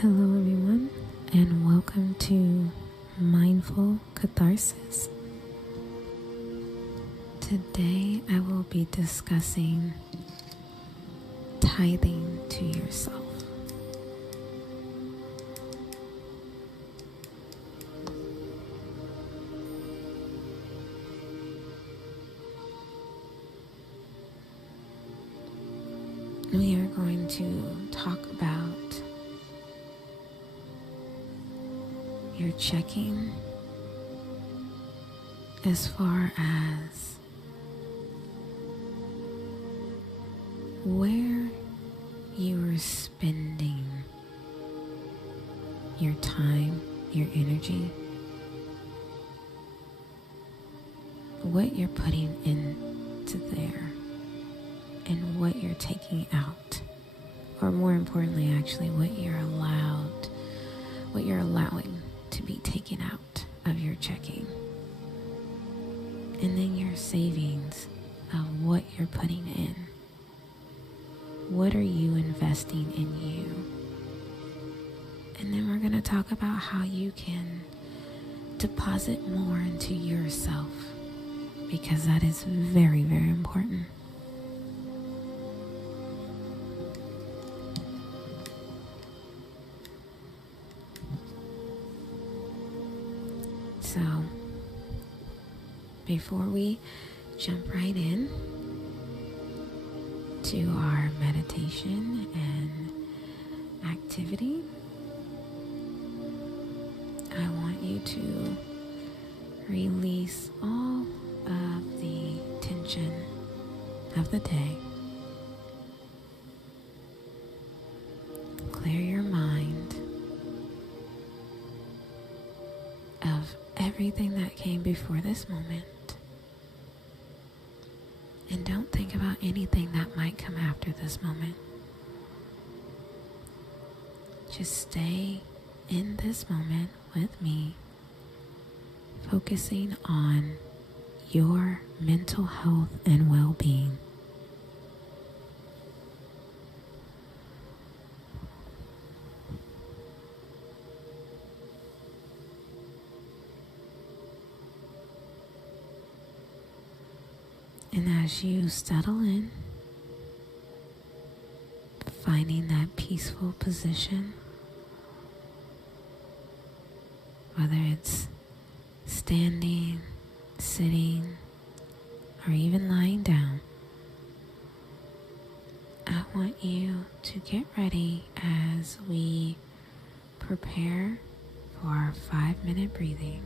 Hello everyone, and welcome to Mindful Katharsis. Today I will be discussing tithing to yourself. We are going to talk about your checking as far as where you are spending your time, your energy, what you're putting into there, and what you're taking out, or more importantly, actually, what you're allowing to be taken out of your checking. And then your savings of what you're putting in. What are you investing in you? And then we're going to talk about how you can deposit more into yourself, because that is very, very important. So, before we jump right in to our meditation and activity, I want you to release all of the tension of the day. Clear your mind of everything that came before this moment. And don't think about anything that might come after this moment. Just stay in this moment with me, focusing on your mental health and well-being. And as you settle in, finding that peaceful position, whether it's standing, sitting, or even lying down, I want you to get ready as we prepare for our 5-minute breathing.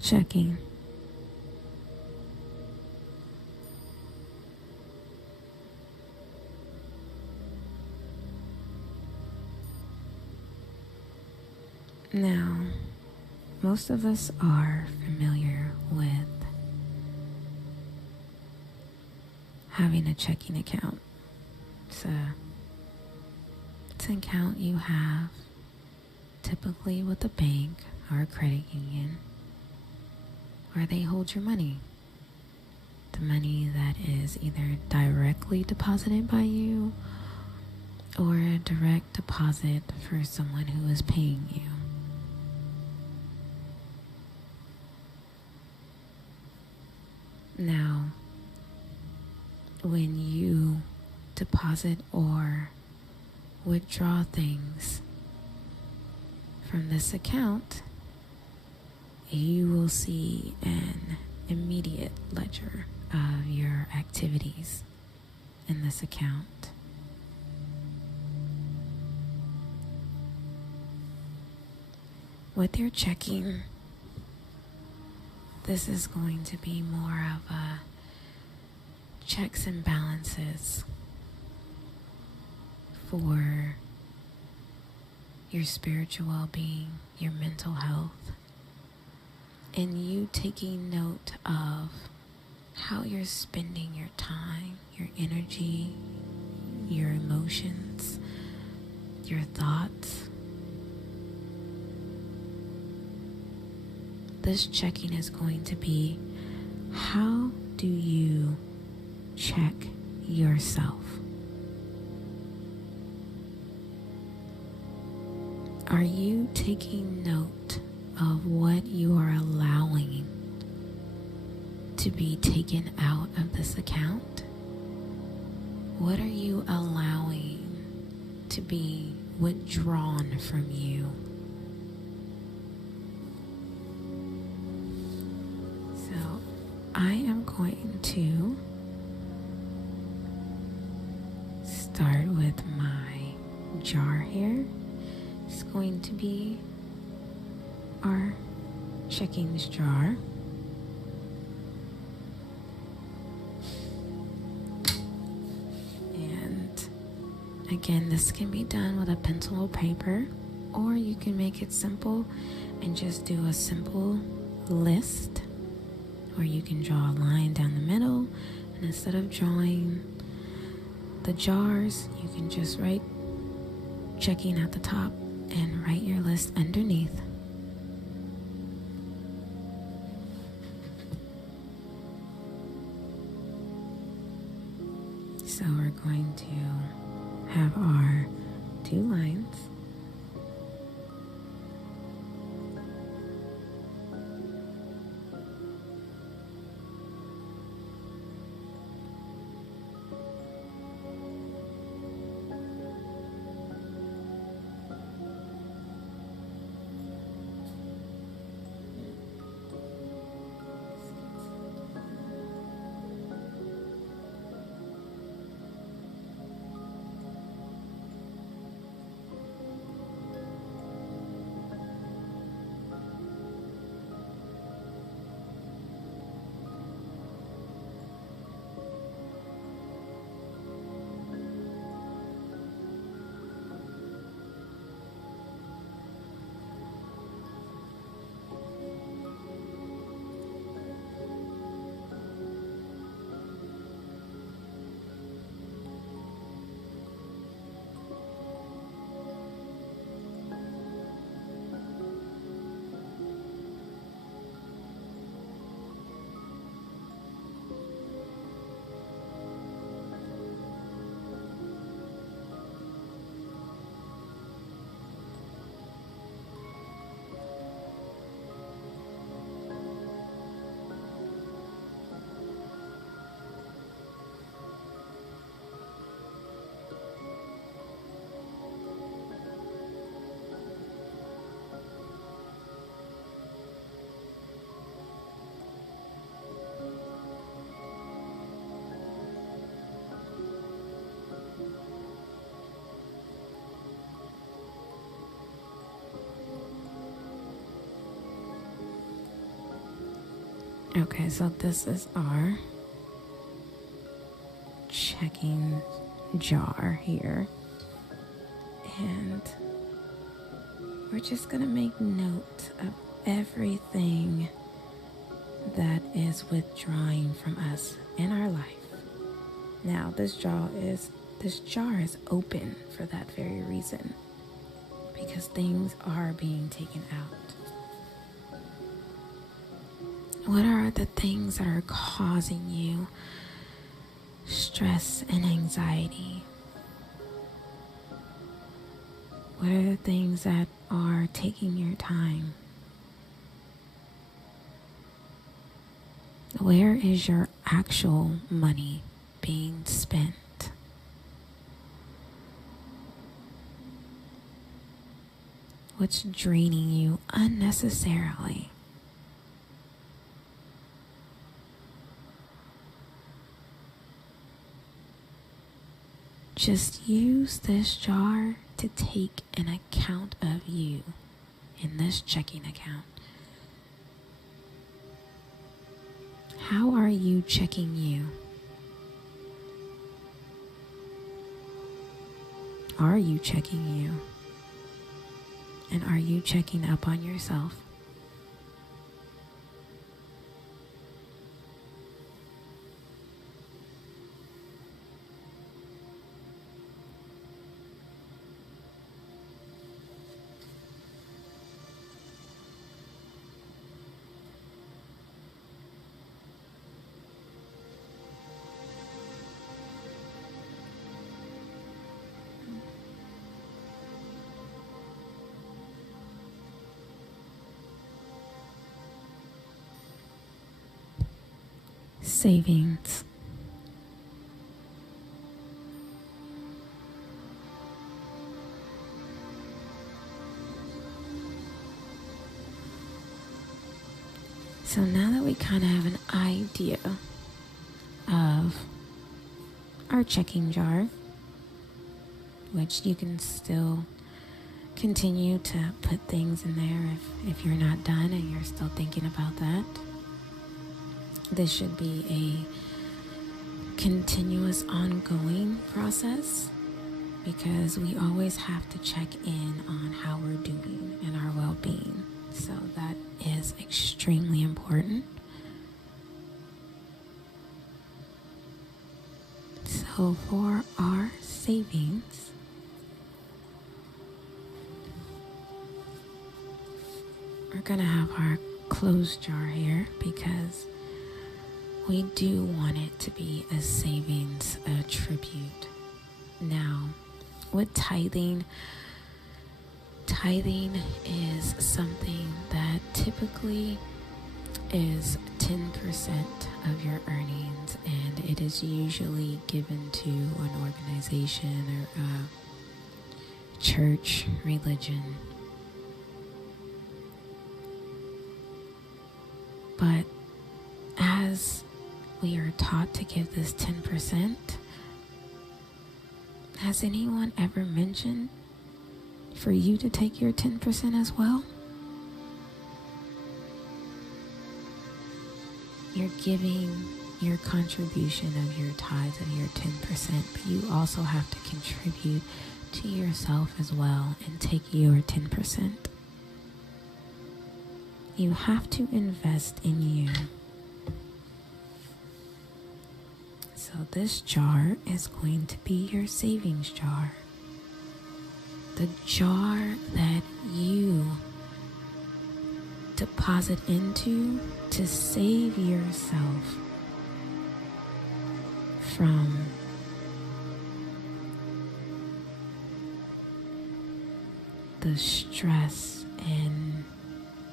checking. Now, most of us are familiar with having a checking account. It's an account you have typically with a bank or a credit union where they hold your money. The money that is either directly deposited by you or a direct deposit for someone who is paying you. Now, when you deposit or withdraw things from this account, you will see an immediate ledger of your activities in this account. With your checking, this is going to be more of a checks and balances for your spiritual well-being, your mental health, and you taking note of how you're spending your time, your energy, your emotions, your thoughts. This checking is going to be, how do you check yourself? Are you taking note of what you are allowing to be taken out of this account? What are you allowing to be withdrawn from you? So I am going to start with my jar here. It's going to be our checkings jar. And again, this can be done with a pencil or paper, or you can make it simple and just do a simple list, or you can draw a line down the middle, and instead of drawing the jars, you can just write checking at the top and write your list underneath. So we're going to have our 2 lines. Okay, so this is our checking jar here. And we're just going to make note of everything that is withdrawing from us in our life. Now, this jar is open for that very reason, because things are being taken out. What are the things that are causing you stress and anxiety? What are the things that are taking your time? Where is your actual money being spent? What's draining you unnecessarily? Just use this jar to take an account of you in this checking account. How are you checking you? Are you checking you? And are you checking up on yourself? Savings. So now that we kind of have an idea of our checking jar, which you can still continue to put things in there if you're not done and you're still thinking about that. This should be a continuous, ongoing process, because we always have to check in on how we're doing and our well-being. So that is extremely important. So for our savings, we're gonna have our closed jar here because we do want it to be a savings attribute. Now, with tithing is something that typically is 10% of your earnings, and it is usually given to an organization or a church, religion. But as we are taught to give this 10%, has anyone ever mentioned for you to take your 10% as well? You're giving your contribution of your tithes of your 10%, but you also have to contribute to yourself as well and take your 10%. You have to invest in you. So this jar is going to be your savings jar. The jar that you deposit into to save yourself from the stress and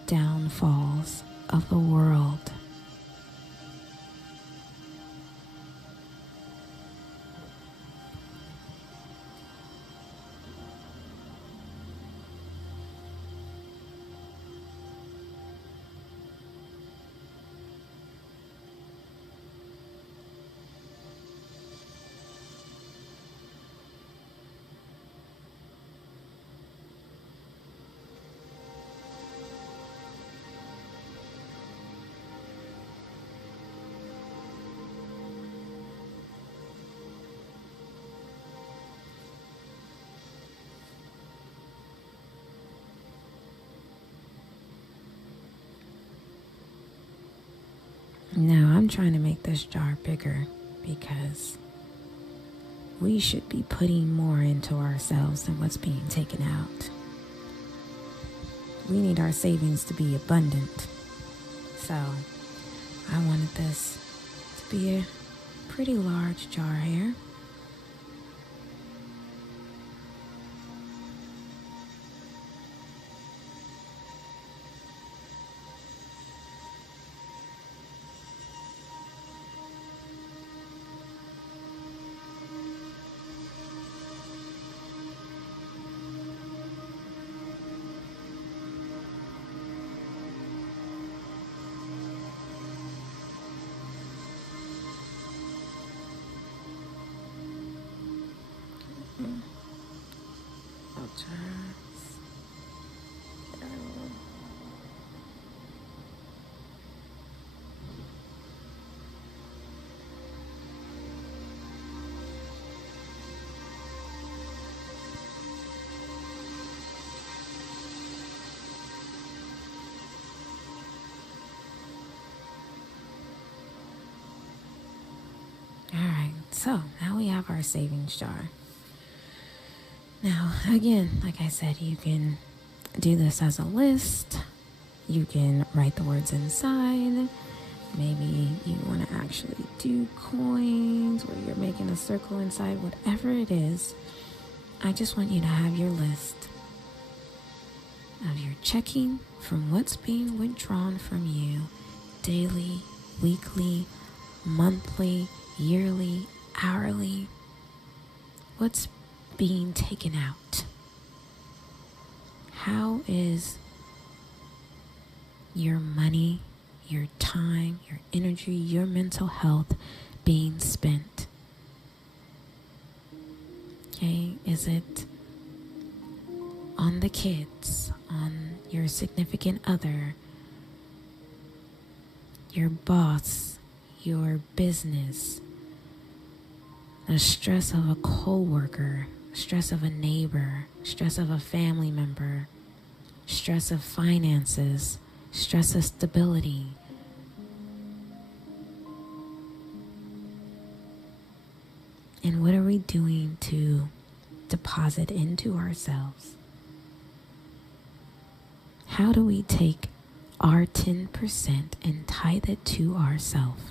downfalls of the world. Now I'm trying to make this jar bigger because we should be putting more into ourselves than what's being taken out. We need our savings to be abundant. So I wanted this to be a pretty large jar here. Alright, so now we have our savings jar. Now, again, like I said, you can do this as a list. You can write the words inside. Maybe you want to actually do coins where you're making a circle inside, whatever it is. I just want you to have your list of your checking from what's being withdrawn from you daily, weekly, monthly, yearly, hourly. What's being taken out? How is your money, your time, your energy, your mental health being spent? Okay, is it on the kids, on your significant other, your boss, your business, the stress of a coworker, stress of a neighbor, stress of a family member, stress of finances, stress of stability? And what are we doing to deposit into ourselves? How do we take our 10% and tithe it to ourselves?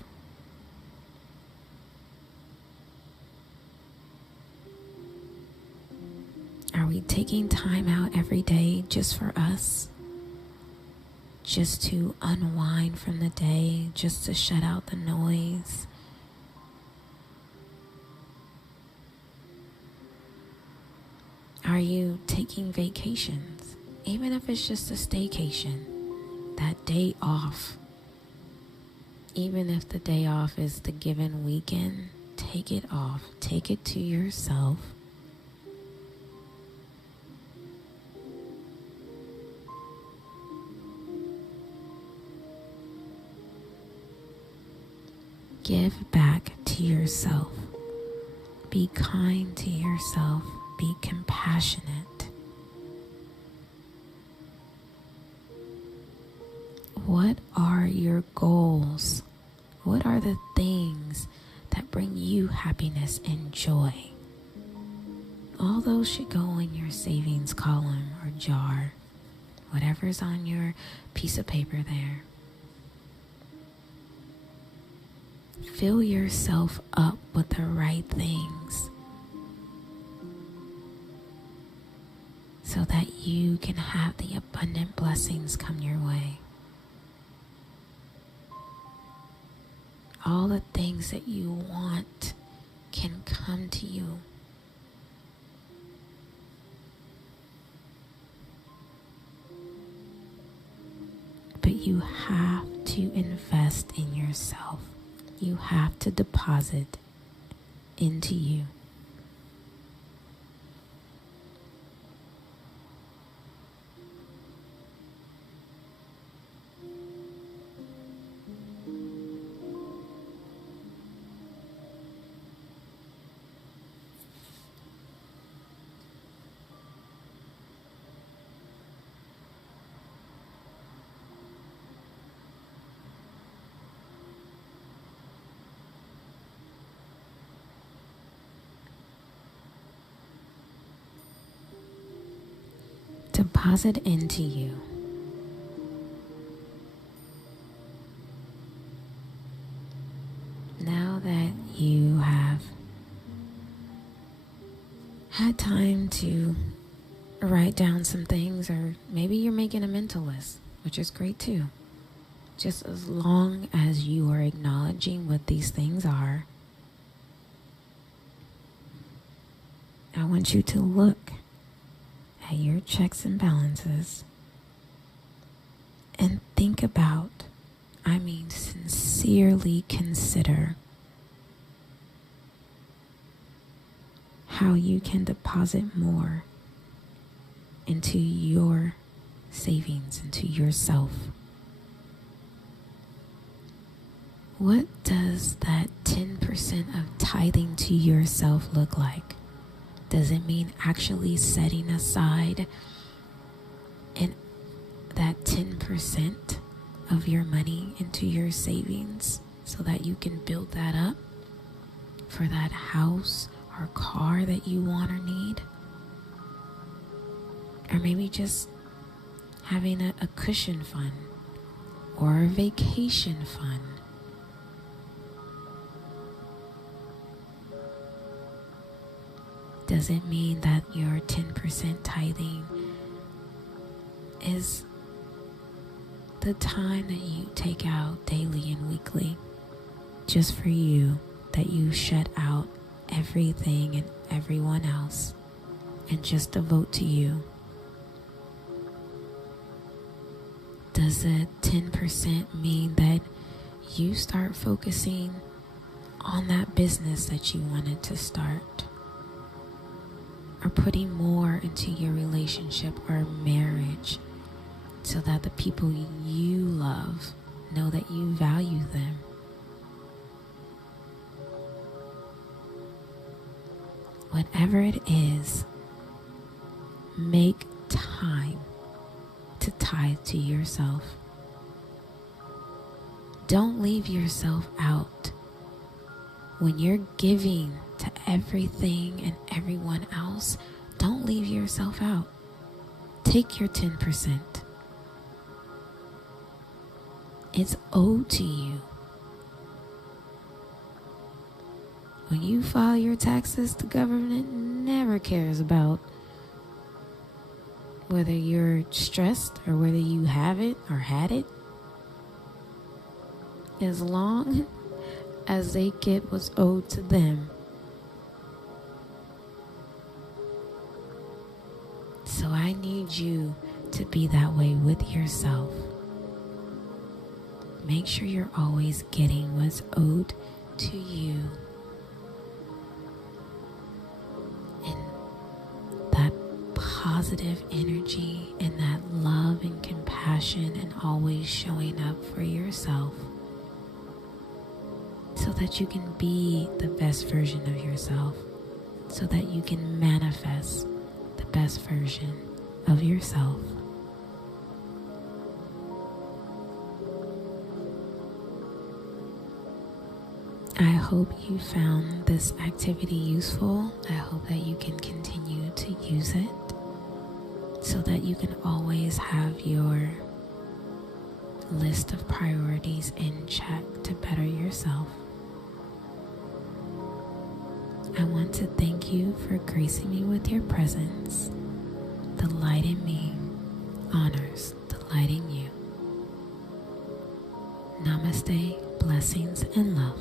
Are we taking time out every day just for us? Just to unwind from the day, just to shut out the noise? Are you taking vacations? Even if it's just a staycation, that day off. Even if the day off is the given weekend, take it off. Take it to yourself. Give back to yourself. Be kind to yourself. Be compassionate. What are your goals? What are the things that bring you happiness and joy? All those should go in your savings column or jar, whatever's on your piece of paper there. Fill yourself up with the right things so that you can have the abundant blessings come your way. All the things that you want can come to you. But you have to invest in yourself. You have to deposit into you. deposit into you now that you have had time to write down some things, or maybe you're making a mental list, which is great too. Just as long as you are acknowledging what these things are, I want you to look at your checks and balances and think about, sincerely consider how you can deposit more into your savings, into yourself. What does that 10% of tithing to yourself look like? Does it mean actually setting aside and that 10% of your money into your savings so that you can build that up for that house or car that you want or need? Or maybe just having a cushion fund or a vacation fund. Does it mean that your 10% tithing is the time that you take out daily and weekly just for you, that you shut out everything and everyone else and just devote to you? Does the 10% mean that you start focusing on that business that you wanted to start? Or putting more into your relationship or marriage so that the people you love know that you value them? Whatever it is, make time to tithe to yourself. Don't leave yourself out. When you're giving to everything and everyone else, don't leave yourself out. Take your 10%. It's owed to you. When you file your taxes, the government never cares about whether you're stressed or whether you have it or had it. As long as they get what's owed to them. So I need you to be that way with yourself. Make sure you're always getting what's owed to you. And that positive energy and that love and compassion and always showing up for yourself, so that you can be the best version of yourself, so that you can manifest the best version of yourself. I hope you found this activity useful. I hope that you can continue to use it so that you can always have your list of priorities in check to better yourself. I want to thank you for gracing me with your presence. The light in me honors the light in you. Namaste, blessings, and love.